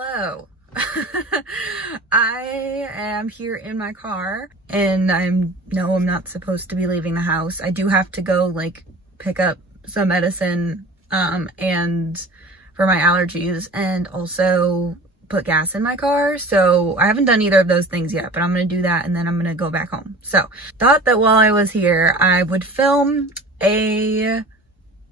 Hello. I am here in my car and I'm not supposed to be leaving the house. I do have to go like pick up some medicine and for my allergies and also put gas in my car. So I haven't done either of those things yet, but I'm going to do that and then I'm going to go back home. So thought that while I was here, I would film a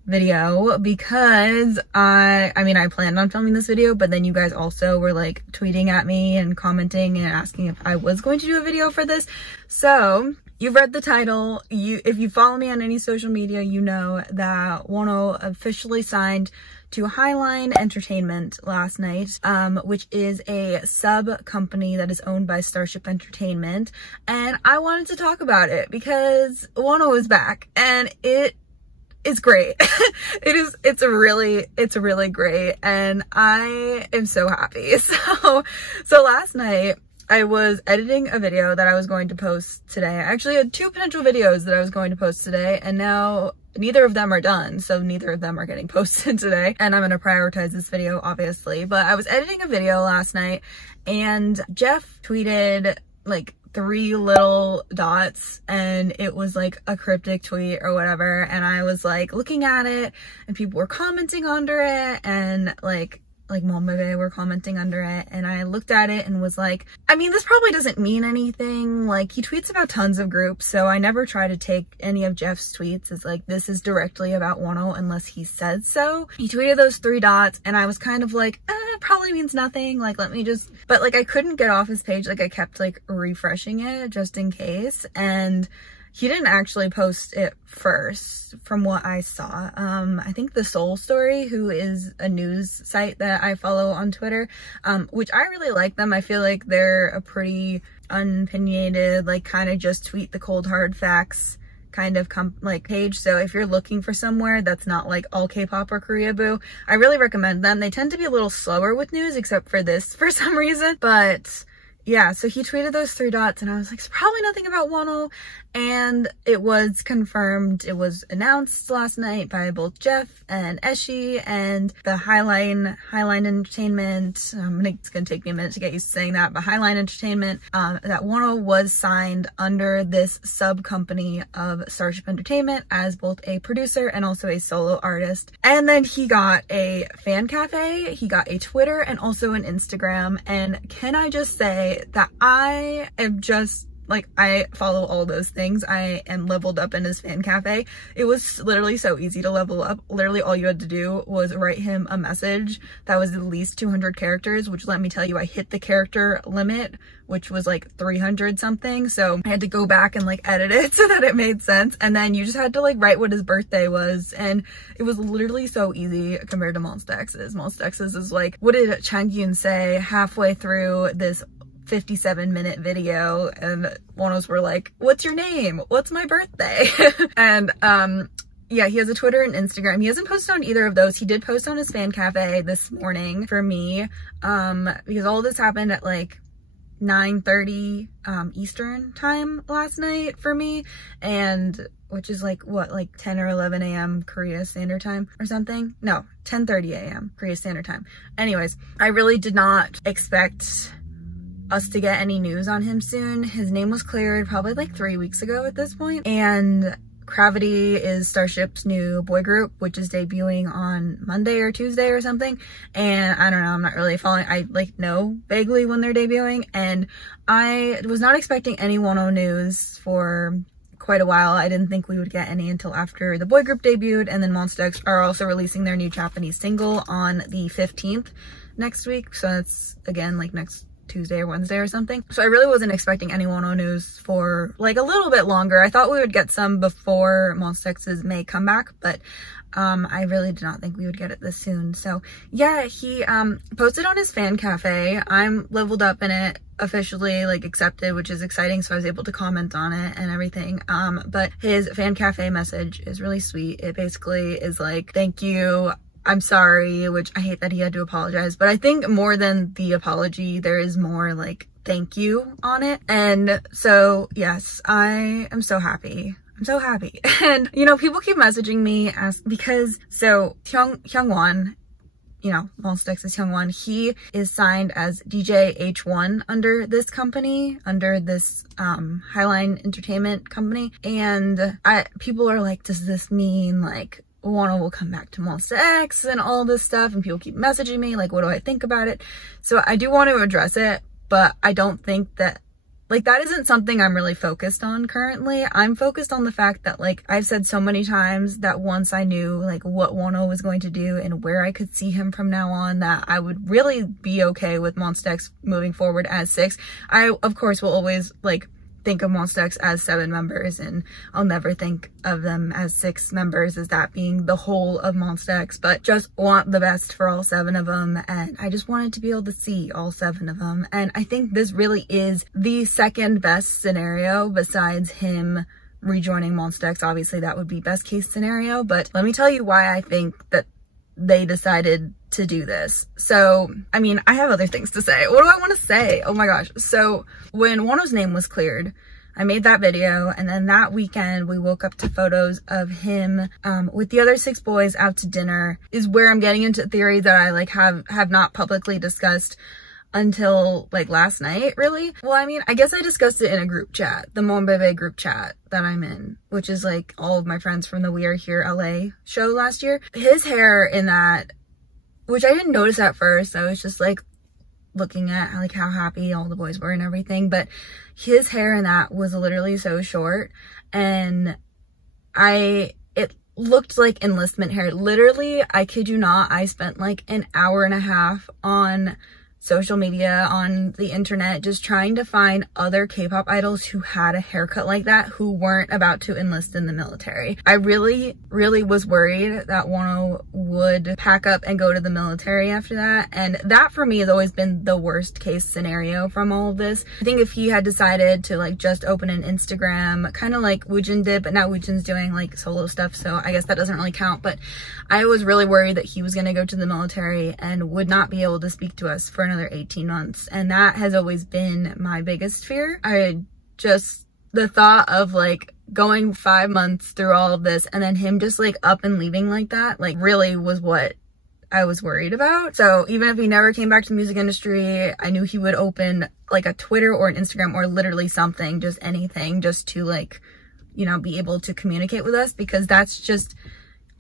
video because I planned on filming this video, but then you guys also were like tweeting at me and commenting and asking if I was going to do a video for this. So you've read the title. If you follow me on any social media, you know that Wonho officially signed to Highline Entertainment last night, which is a sub company that is owned by Starship Entertainment. And I wanted to talk about it because Wonho is back and it's great. It's really great and I am so happy. So last night I was editing a video that I was going to post today. I actually had two potential videos that I was going to post today and now neither of them are done. So neither of them are getting posted today and I'm going to prioritize this video obviously. But I was editing a video last night and Jeff tweeted like 3 little dots and it was like a cryptic tweet or whatever, and I was like looking at it and people were commenting under it and like Mom Baby were commenting under it, and I looked at it and was like, I mean, this probably doesn't mean anything. Like, he tweets about tons of groups, so I never try to take any of Jeff's tweets as like, this is directly about Wonho unless he said so. He tweeted those 3 dots and I was kind of like, it probably means nothing. Like, let me just, but like I couldn't get off his page. Like I kept like refreshing it just in case, and he didn't actually post it first from what I saw. I think The Soul Story, who is a news site that I follow on Twitter, which I really like them. I feel like they're a pretty unopinionated, like kind of just tweet the cold hard facts kind of page. So if you're looking for somewhere that's not like all K-pop or Koreaboo, I really recommend them. They tend to be a little slower with news, except for this for some reason. But yeah, so he tweeted those 3 dots and I was like, it's probably nothing about Wonho. And it was confirmed, it was announced last night by both Jeff and Eshi and the Highline Entertainment. It's gonna take me a minute to get used to saying that, but Highline Entertainment, that Wonho was signed under this sub company of Starship Entertainment as both a producer and also a solo artist. And then he got a fan cafe, he got a Twitter and also an Instagram. And can I just say that I am just like, I follow all those things. I am leveled up in his fan cafe. It was literally so easy to level up. Literally all you had to do was write him a message that was at least 200 characters, which let me tell you, I hit the character limit, which was like 300 something. So I had to go back and like edit it so that it made sense. And then you just had to like write what his birthday was. And it was literally so easy compared to Monsta X's. Monsta X's is like, what did Changyun say halfway through this 57-minute video? And Wonho's were like, what's your name? What's my birthday? And yeah, he has a Twitter and Instagram. He hasn't posted on either of those. He did post on his fan cafe this morning for me, because all this happened at like 9:30 Eastern time last night for me, and which is like what, like 10 or 11 a.m. Korea Standard Time or something. No, 10:30 a.m. Korea Standard Time. Anyways, I really did not expect us to get any news on him soon. His name was cleared probably like 3 weeks ago at this point, and Gravity is Starship's new boy group, which is debuting on Monday or Tuesday or something. And I don't know, I'm not really following. I like know vaguely when they're debuting, and I was not expecting any Wonho news for quite a while. I didn't think we would get any until after the boy group debuted, and then Monsta X are also releasing their new Japanese single on the 15th next week. So that's again like next Tuesday or Wednesday or something. So I really wasn't expecting any Wonho news for like a little bit longer. I thought we would get some before Monsta X's May Comeback, but I really did not think we would get it this soon. So yeah, he posted on his fan cafe. I'm leveled up in it, officially like accepted, which is exciting, so I was able to comment on it and everything. But his fan cafe message is really sweet. It basically is like, thank you, I'm sorry, which I hate that he had to apologize, but I think more than the apology, there is more like thank you on it. And so yes, I am so happy. I'm so happy. And you know, people keep messaging me because so Hyungwon you know, Monsta X's Won, he is signed as DJ H1 under this company, under this Highline Entertainment company. And people are like, does this mean like Wonho will come back to Monsta X and all this stuff? And people keep messaging me like, what do I think about it? So I do want to address it, but I don't think that, like, that isn't something I'm really focused on currently. I'm focused on the fact that, like, I've said so many times that once I knew, like, what Wonho was going to do and where I could see him from now on, that I would really be okay with Monsta X moving forward as 6. I, of course, will always, like, think of Monsta X as 7 members, and I'll never think of them as 6 members as that being the whole of Monsta X, but just want the best for all 7 of them, and I just wanted to be able to see all 7 of them. And I think this really is the second best scenario besides him rejoining Monsta X. Obviously that would be best case scenario, but let me tell you why I think that they decided to do this. So, I mean, I have other things to say. What do I want to say? Oh my gosh. So when Wonho's name was cleared, I made that video, and then that weekend we woke up to photos of him with the other 6 boys out to dinner, is where I'm getting into theories that I like have not publicly discussed until like last night, really. Well, I mean, I guess I discussed it in a group chat, the Mon Bébé group chat that I'm in, which is like all of my friends from the We Are Here LA show last year. His hair in that, which I didn't notice at first, I was just like looking at like how happy all the boys were and everything, but his hair in that was literally so short, and it looked like enlistment hair. Literally, I kid you not, I spent like an hour and a half on social media, on the internet, just trying to find other K-pop idols who had a haircut like that, who weren't about to enlist in the military. I really, really was worried that Wonho would pack up and go to the military after that. And that for me has always been the worst case scenario from all of this. I think if he had decided to like just open an Instagram, kind of like Woohyun did, but now Woohyun's doing like solo stuff, so I guess that doesn't really count. But I was really worried that he was going to go to the military and would not be able to speak to us for another 18 months. And that has always been my biggest fear. The thought of like going 5 months through all of this and then him just like up and leaving like that, like really was what I was worried about. So even if he never came back to the music industry, I knew he would open like a Twitter or an Instagram or literally something, just anything, just to like, you know, be able to communicate with us, because that's just,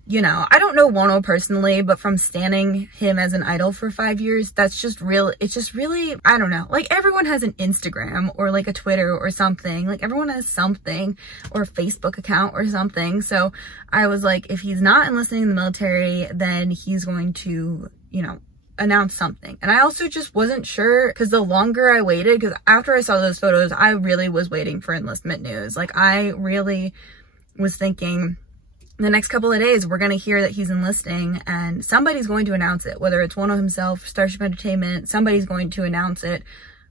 you know, I don't know Wonho personally, but from standing him as an idol for 5 years, that's just real. It's just really, I don't know, like everyone has an Instagram or like a Twitter or something, like everyone has something, or a Facebook account or something. So I was like, if he's not enlisting in the military, then he's going to, you know, announce something. And I also just wasn't sure, because the longer I waited, because after I saw those photos, I really was waiting for enlistment news. Like I really was thinking, the next couple of days, we're going to hear that he's enlisting and somebody's going to announce it, whether it's Wonho himself, Starship Entertainment, somebody's going to announce it,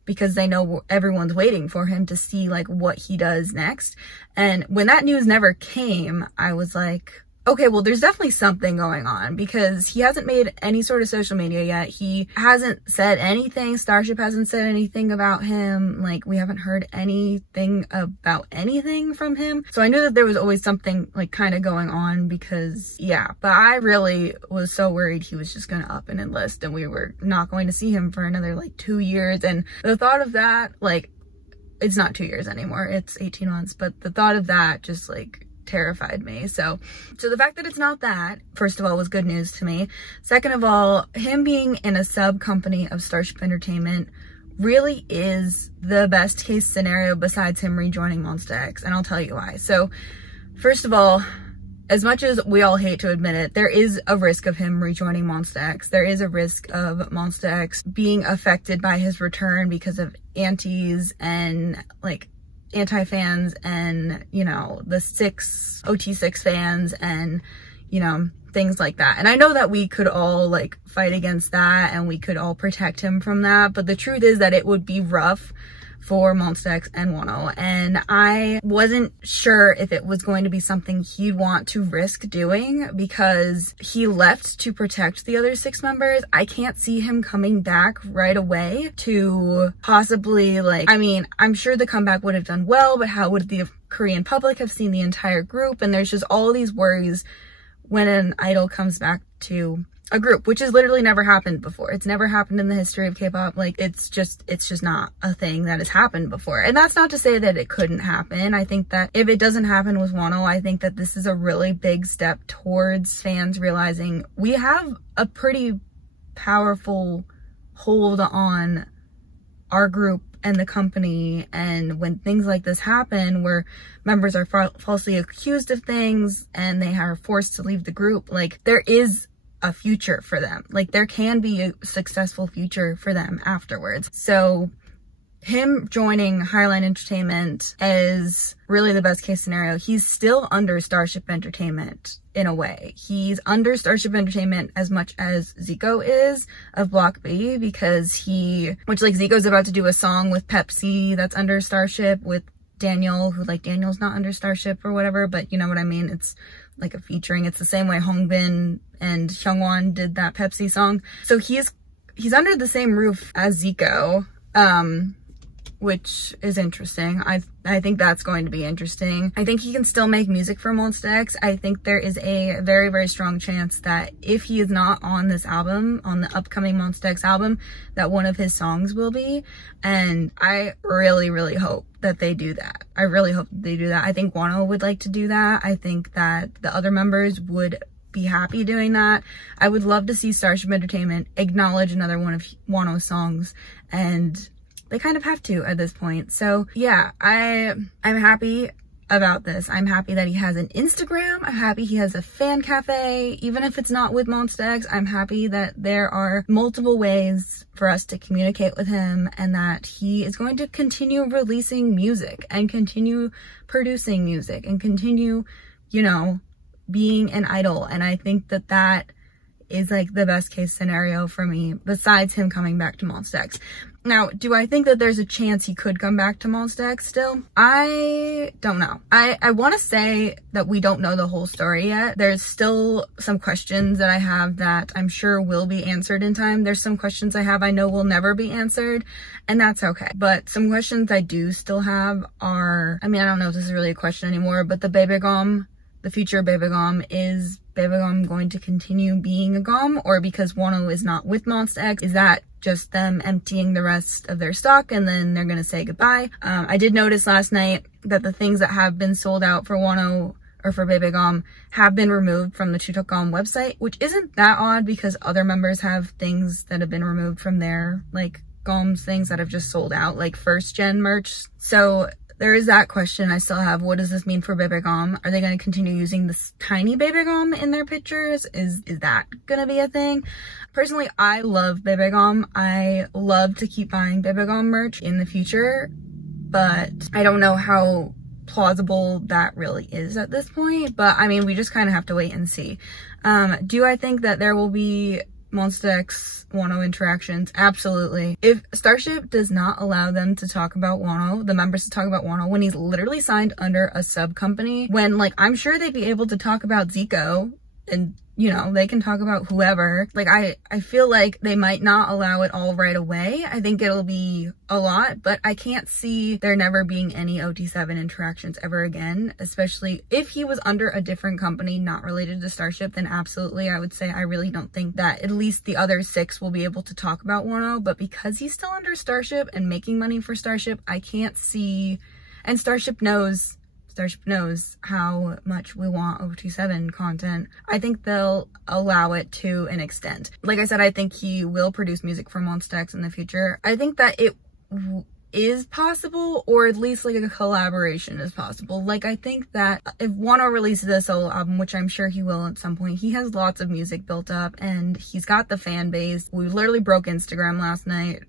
because they know everyone's waiting for him to see like what he does next. And when that news never came, I was like, okay, well, there's definitely something going on, because he hasn't made any sort of social media yet. He hasn't said anything. Starship hasn't said anything about him. Like, we haven't heard anything about anything from him. So I knew that there was always something like kind of going on, because yeah, but I really was so worried he was just gonna up and enlist and we were not going to see him for another like 2 years. And the thought of that, like, it's not 2 years anymore, it's 18 months, but the thought of that just like terrified me. So the fact that it's not that, first of all, was good news to me. Second of all, him being in a sub company of Starship Entertainment really is the best case scenario besides him rejoining Monsta X, and I'll tell you why. So first of all, as much as we all hate to admit it, there is a risk of him rejoining Monsta X. There is a risk of Monsta X being affected by his return because of antis and like anti-fans and, you know, the OT6 fans and, you know, things like that. And I know that we could all like fight against that and we could all protect him from that, but the truth is that it would be rough for Monsta X and Wonho, and I wasn't sure if it was going to be something he'd want to risk doing, because he left to protect the other 6 members. I can't see him coming back right away to possibly, like, I mean, I'm sure the comeback would have done well, but how would the Korean public have seen the entire group? And there's just all these worries when an idol comes back to a group, which has literally never happened before. It's never happened in the history of K-pop. Like, it's just not a thing that has happened before. And that's not to say that it couldn't happen. I think that if it doesn't happen with Wonho, I think that this is a really big step towards fans realizing we have a pretty powerful hold on our group and the company, and when things like this happen where members are falsely accused of things and they are forced to leave the group, like, there is a future for them. Like, there can be a successful future for them afterwards. So him joining Highline Entertainment is really the best case scenario. He's still under Starship Entertainment in a way. He's under Starship Entertainment as much as Zico is of Block B, because Zico's about to do a song with Pepsi that's under Starship with Daniel, who, like, Daniel's not under Starship or whatever, but you know what I mean? It's like a featuring. It's the same way Hongbin and Hyungwon did that Pepsi song. So he's under the same roof as Zico, which is interesting. I think that's going to be interesting. I think he can still make music for Monsta X. I think there is a very, very strong chance that if he is not on this album, on the upcoming Monsta X album, that one of his songs will be. And I really, really hope that they do that. I really hope that they do that. I think Wonho would like to do that. I think that the other members would be happy doing that. I would love to see Starship Entertainment acknowledge another one of Wonho's songs, and they kind of have to at this point. So yeah, I'm happy about this. I'm happy that he has an Instagram. I'm happy he has a fan cafe. Even if it's not with Monsta X, I'm happy that there are multiple ways for us to communicate with him, and that he is going to continue releasing music and continue producing music and continue, you know, being an idol. And I think that that is like the best case scenario for me, besides him coming back to Monsta X. Now, do I think that there's a chance he could come back to Monsta X still? I don't know. I want to say that we don't know the whole story yet. There's still some questions that I have that I'm sure will be answered in time. There's some questions I have I know will never be answered, and that's okay. But some questions I do still have are, I mean, I don't know if this is really a question anymore, but the Baebagom, the future of Baebagom, is Baebagom going to continue being a GOM, or because Wonho is not with Monsta X, is that just them emptying the rest of their stock and then they're gonna say goodbye? I did notice last night that the things that have been sold out for Wonho or for Baebagom have been removed from the Chuteokgom website, which isn't that odd because other members have things that have been removed from their, like, GOMs, things that have just sold out, like first gen merch. So there is that question I still have. What does this mean for Baebagom? Are they going to continue using this tiny Baebagom in their pictures? Is that going to be a thing? Personally, I love Baebagom. I love to keep buying Baebagom merch in the future, but I don't know how plausible that really is at this point. But I mean, we just kind of have to wait and see. Do I think that there will be Monsta X Wonho interactions? Absolutely. If Starship does not allow them to talk about Wonho, the members to talk about Wonho, when he's literally signed under a sub company, when, like, I'm sure they'd be able to talk about Zico, and, you know, they can talk about whoever. Like, I feel like they might not allow it all right away. I think it'll be a lot, but I can't see there never being any OT7 interactions ever again, especially if he was under a different company not related to Starship. Then absolutely, I would say I really don't think that at least the other 6 will be able to talk about Wonho, but because he's still under Starship and making money for Starship, I can't see, and Starship knows how much we want OT7 content. I think they'll allow it to an extent. Like I said, I think he will produce music for Monsta X in the future. I think that it is possible, or at least like a collaboration is possible. Like, I think that if Wonho releases a solo album, which I'm sure he will at some point, he has lots of music built up and he's got the fan base. We literally broke Instagram last night,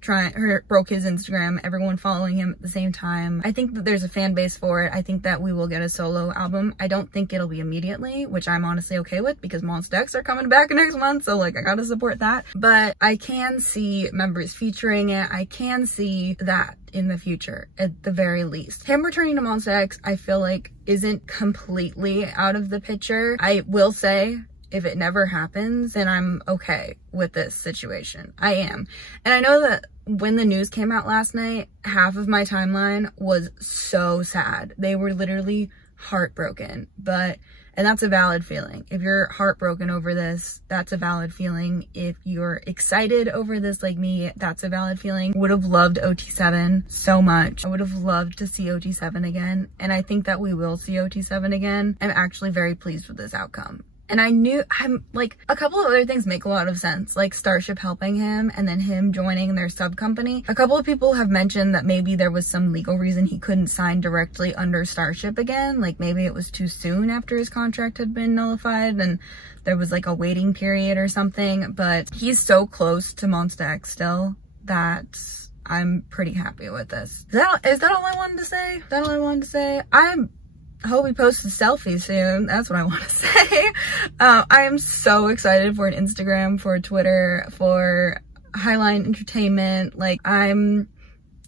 broke his Instagram, everyone following him at the same time. I think that there's a fan base for it. I think that we will get a solo album. I don't think it'll be immediately, which I'm honestly okay with because Monsta X are coming back next month, so like I gotta support that. But I can see members featuring it. I can see that in the future, at the very least. Him returning to Monsta X, I feel like isn't completely out of the picture. I will say, if it never happens, then I'm okay with this situation. I am. And I know that when the news came out last night, half of my timeline was so sad. They were literally heartbroken. But And that's a valid feeling. If you're heartbroken over this, that's a valid feeling. If you're excited over this like me, that's a valid feeling. Would have loved OT7 so much. I would have loved to see OT7 again. And I think that we will see OT7 again. I'm actually very pleased with this outcome. And I'm like, a couple of other things make a lot of sense, like Starship helping him and then him joining their sub company. A couple of people have mentioned that maybe there was some legal reason he couldn't sign directly under Starship again. Like maybe it was too soon after his contract had been nullified and there was like a waiting period or something. But he's so close to Monsta X still that I'm pretty happy with this. Is that all I wanted to say? Is that all I wanted to say? I hope he posts a selfie soon. That's what I want to say. I am so excited for an Instagram, for Twitter, for Highline Entertainment. Like, I'm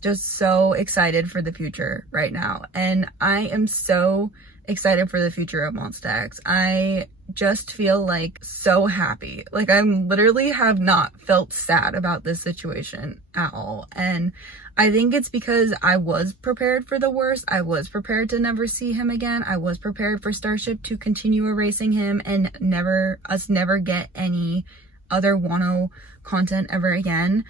just so excited for the future right now. And I am so excited for the future of Monsta X. I just feel like so happy. Like, I literally have not felt sad about this situation at all. And I think it's because I was prepared for the worst. I was prepared to never see him again. I was prepared for Starship to continue erasing him and never get any other Wonho content ever again.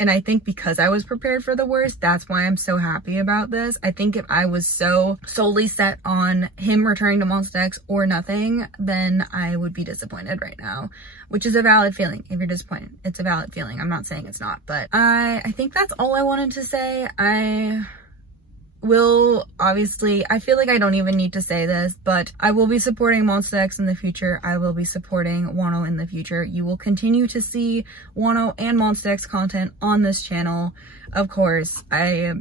And I think because I was prepared for the worst, that's why I'm so happy about this. I think if I was so solely set on him returning to Monsta X or nothing, then I would be disappointed right now, which is a valid feeling. If you're disappointed, it's a valid feeling. I'm not saying it's not, but I think that's all I wanted to say. I will obviously, I feel like I don't even need to say this, but I will be supporting Monsta X in the future. I will be supporting Wonho in the future. You will continue to see Wonho and Monsta X content on this channel. Of course, I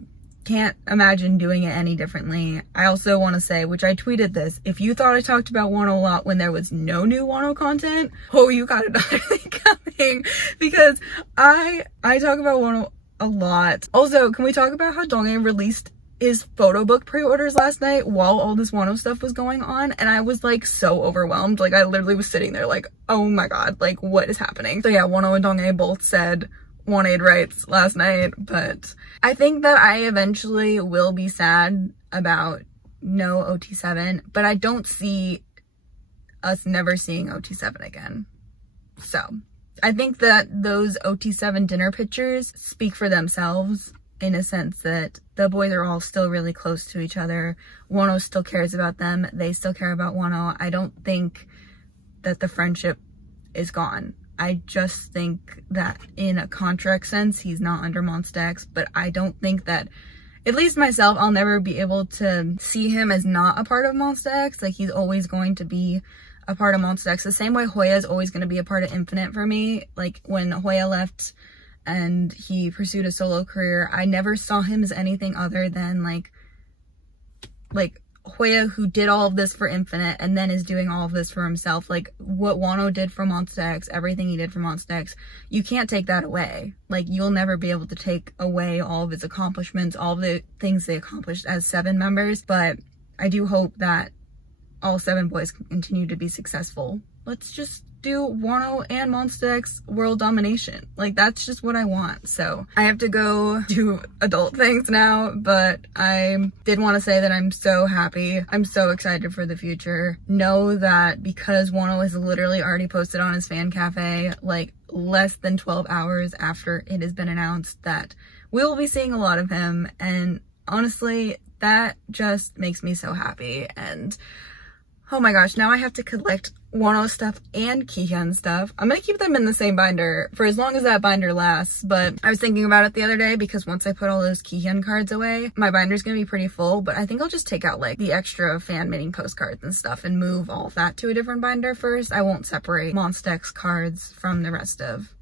can't imagine doing it any differently. I also want to say, which I tweeted this, if you thought I talked about Wonho a lot when there was no new Wonho content, oh, you got another thing coming, because I talk about Wonho a lot. Also, can we talk about how Donghae released his photo book pre-orders last night while all this Wonho stuff was going on, and I was like so overwhelmed. Like, I literally was sitting there like, oh my god, like what is happening? So yeah, Wonho and Donghae both said wanted rights last night, but I think that I eventually will be sad about no OT7, but I don't see us never seeing OT7 again. So I think that those OT7 dinner pictures speak for themselves, in a sense that the boys are all still really close to each other. Wonho still cares about them. They still care about Wonho. I don't think that the friendship is gone. I just think that in a contract sense, he's not under Monsta X, but I don't think that, at least myself, I'll never be able to see him as not a part of Monsta X. Like, he's always going to be a part of Monsta X. The same way Hoya is always going to be a part of Infinite for me. Like, when Hoya left and he pursued a solo career, I never saw him as anything other than like Hoya, who did all of this for Infinite and then is doing all of this for himself. Like, what Wonho did for Monsta X, everything he did for Monsta X, you can't take that away. Like, you'll never be able to take away all of his accomplishments, all of the things they accomplished as 7 members. But I do hope that all 7 boys can continue to be successful. Let's just do Wonho and Monsta X world domination. Like, that's just what I want. So I have to go do adult things now, but I did want to say that I'm so happy. I'm so excited for the future. Know that because Wonho has literally already posted on his fan cafe, like less than 12 hours after it has been announced, that we will be seeing a lot of him. And honestly, that just makes me so happy. And oh my gosh, now I have to collect Wonho stuff and Kihno stuff. I'm gonna keep them in the same binder for as long as that binder lasts, but I was thinking about it the other day because once I put all those Kihno cards away, my binder's gonna be pretty full, but I think I'll just take out like the extra fan mating postcards and stuff and move all of that to a different binder first. I won't separate Monsta X cards from the rest of,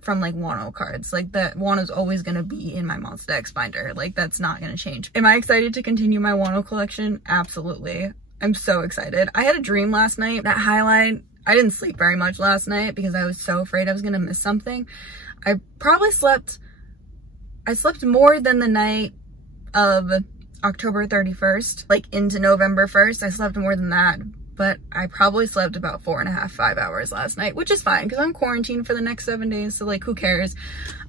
from like Wonho cards. Like, the Wonho's always gonna be in my Monsta X binder. Like, that's not gonna change. Am I excited to continue my Wonho collection? Absolutely. I'm so excited. I had a dream last night that highlight. I didn't sleep very much last night because I was so afraid I was gonna miss something. I slept more than the night of October 31st, like into November 1st. I slept more than that but I probably slept about 4.5, 5 hours last night, which is fine because I'm quarantined for the next 7 days, so like who cares.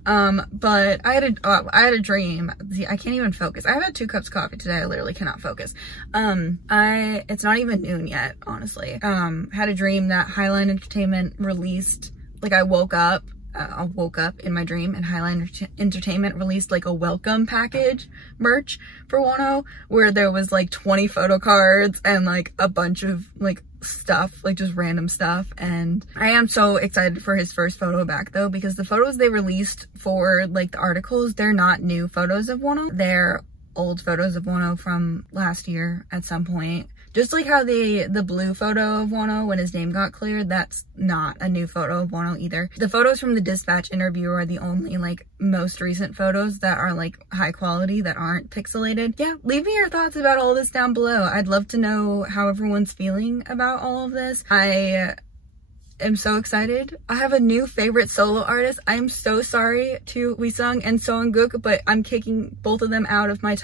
But I had a dream. See, I can't even focus. I've had 2 cups of coffee today. I literally cannot focus. It's not even noon yet, honestly. Had a dream that Highline Entertainment released, like I woke up in my dream and Highline Entertainment released like a welcome package merch for Wonho, where there was like 20 photo cards and like a bunch of like stuff, like just random stuff. And I am so excited for his first photo back though, because the photos they released for like the articles, they're not new photos of Wonho. They're old photos of Wonho from last year at some point. Just like how the blue photo of Wonho when his name got cleared, that's not a new photo of Wonho either. The photos from the Dispatch interview are the only like most recent photos that are like high quality, that aren't pixelated. Yeah, leave me your thoughts about all this down below. I'd love to know how everyone's feeling about all of this. I am so excited. I have a new favorite solo artist. I'm so sorry to Woohyun and Seonguk, but I'm kicking both of them out of my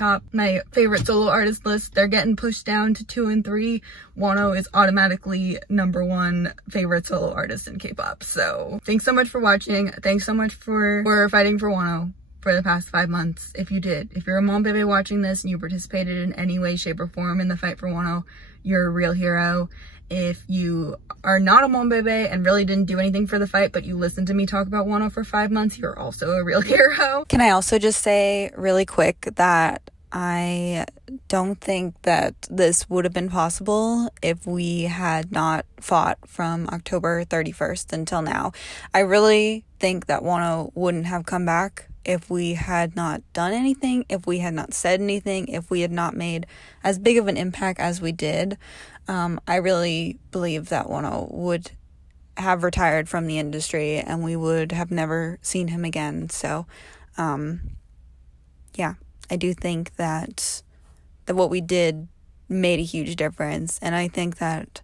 favorite solo artist list. They're getting pushed down to 2 and 3. Wonho is automatically #1 favorite solo artist in K-pop. So thanks so much for watching. Thanks so much for fighting for Wonho for the past 5 months. If you did, if you're a mom baby watching this and you participated in any way, shape, or form in the fight for Wonho, you're a real hero. If you are not a mom baby and really didn't do anything for the fight, but you listened to me talk about Wonho for 5 months, you're also a real hero. Can I also just say really quick that I don't think that this would have been possible if we had not fought from October 31st until now. I really think that Wonho wouldn't have come back if we had not done anything, if we had not said anything, if we had not made as big of an impact as we did. I really believe that Wonho would have retired from the industry and we would have never seen him again. So, yeah, I do think that what we did made a huge difference. And I think that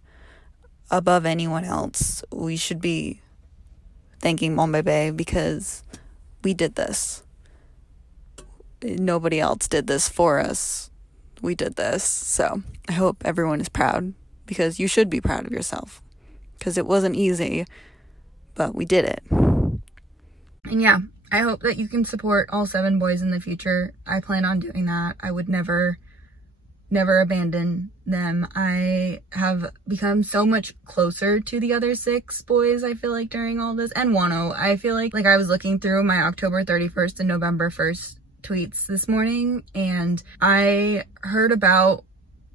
above anyone else, we should be thanking Monbebe because we did this. Nobody else did this for us. We did this. So I hope everyone is proud, because you should be proud of yourself, because it wasn't easy, but we did it. And yeah, I hope that you can support all 7 boys in the future. I plan on doing that. I would never abandon them. I have become so much closer to the other 6 boys, I feel like, during all this. And Wonho, I feel like I was looking through my October 31st and November 1st tweets this morning, and I heard about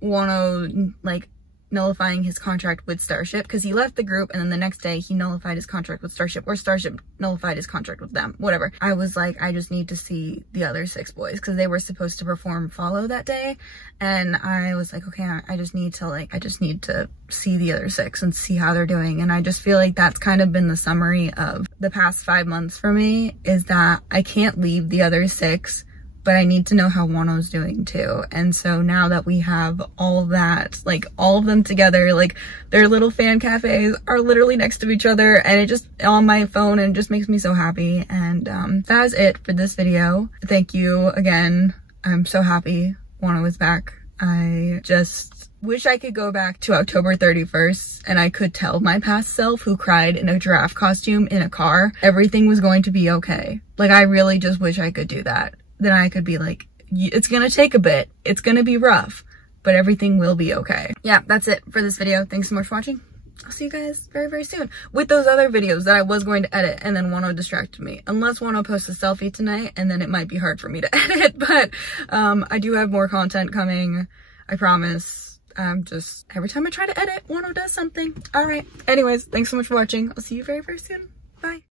Wonho like nullifying his contract with Starship, because he left the group and then the next day he nullified his contract with Starship, or Starship nullified his contract with them, whatever. I was like, I just need to see the other 6 boys, because they were supposed to perform Follow that day, and I was like, okay, I just need to see the other 6 and see how they're doing. And I just feel like that's kind of been the summary of the past 5 months for me, is that I can't leave the other 6, but I need to know how Wonho's doing too. And so now that we have all of that, like all of them together, like their little fan cafes are literally next to each other, and it just on my phone, and it just makes me so happy. And that is it for this video. Thank you again. I'm so happy Wonho is back. I just wish I could go back to October 31st and I could tell my past self, who cried in a giraffe costume in a car, everything was going to be okay. Like, I really just wish I could do that. Then I could be like, it's gonna take a bit, it's gonna be rough, but everything will be okay. Yeah, that's it for this video. Thanks so much for watching. I'll see you guys very, very soon with those other videos that I was going to edit, and then Wonho distracted me. Unless Wonho posts a selfie tonight, and then it might be hard for me to edit, but I do have more content coming, I promise. Just every time I try to edit, Wonho does something. All right, anyways, thanks so much for watching. I'll see you very, very soon. Bye.